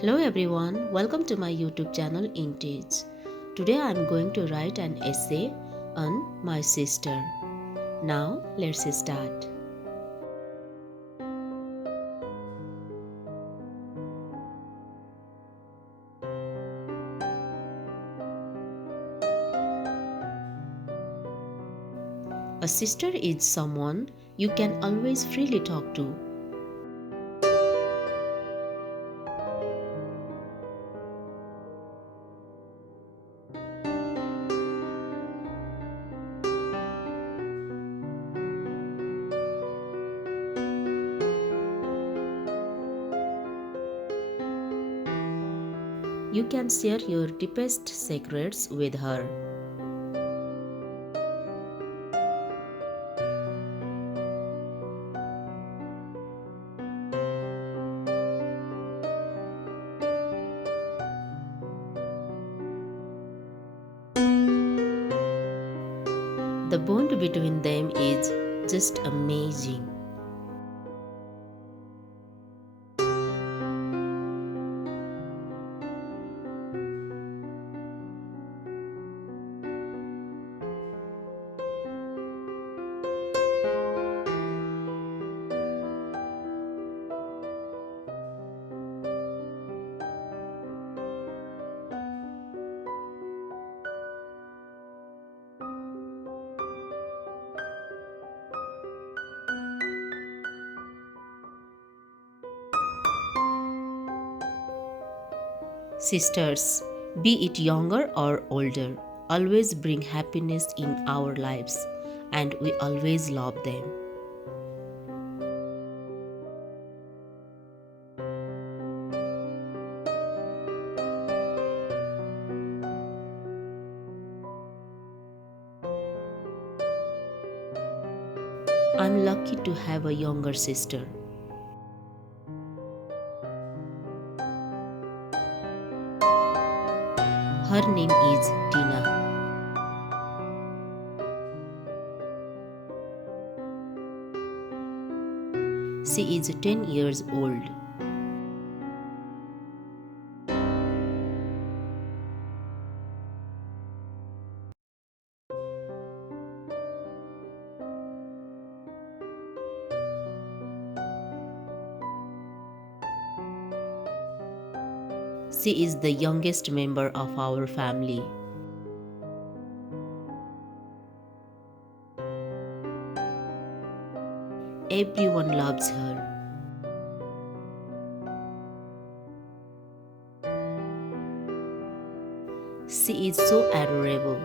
Hello everyone, welcome to my YouTube channel Eng Teach. Today I am going to write an essay on my sister. Now let's start. A sister is someone you can always freely talk to. You can share your deepest secrets with her. The bond between them is just amazing. Sisters, be it younger or older, always bring happiness in our lives, and we always love them. I'm lucky to have a younger sister. Her name is Tina. She is 10 years old. She is the youngest member of our family. Everyone loves her. She is so adorable.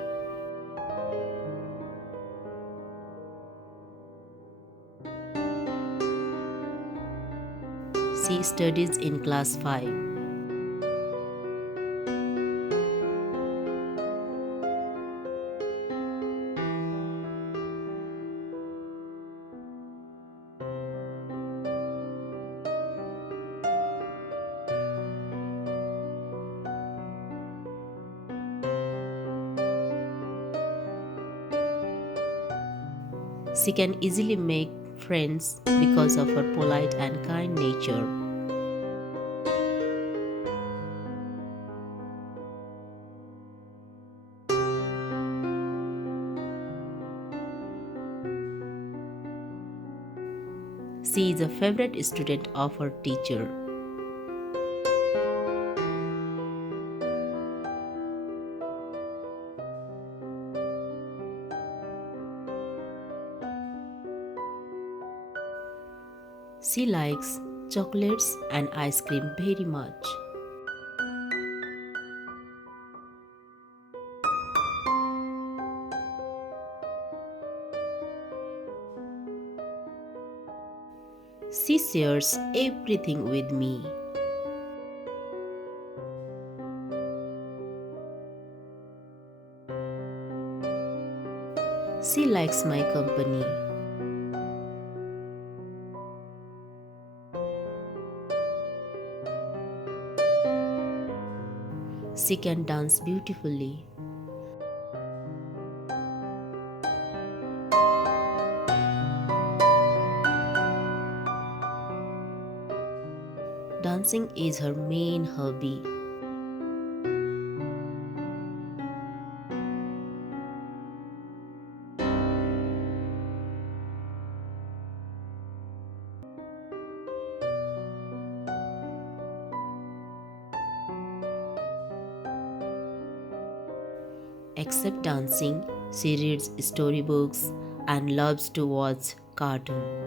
She studies in class 5. She can easily make friends because of her polite and kind nature. She is a favorite student of her teacher. She likes chocolates and ice cream very much. She shares everything with me. She likes my company. She can dance beautifully. Dancing Dancing is her main hobby. Except dancing, she reads storybooks and loves to watch cartoons.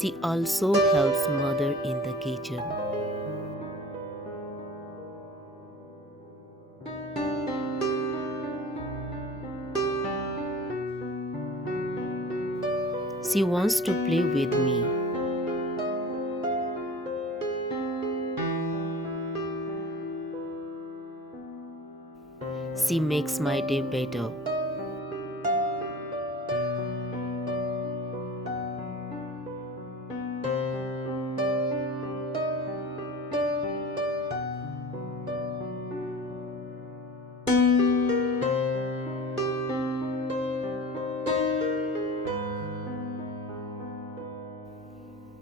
She also helps mother in the kitchen. She wants to play with me. She makes my day better.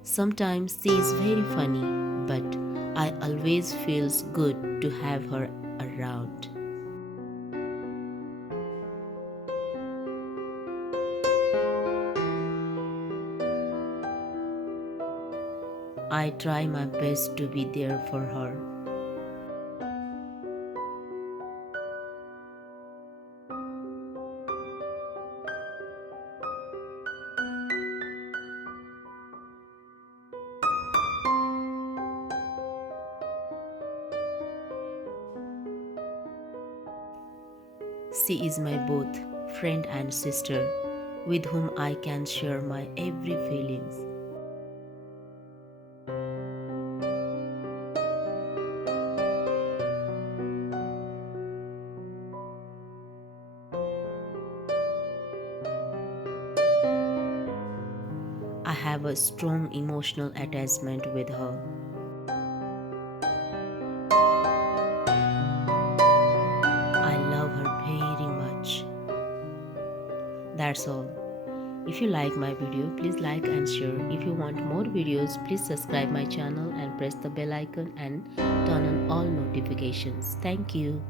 Sometimes she is very funny, but I always feels good to have her around. I try my best to be there for her. She is my both friend and sister, with whom I can share my every feelings. I have a strong emotional attachment with her. I love her very much. That's all. If you like my video, please like and share. If you want more videos, please subscribe my channel and press the bell icon and turn on all notifications. Thank you.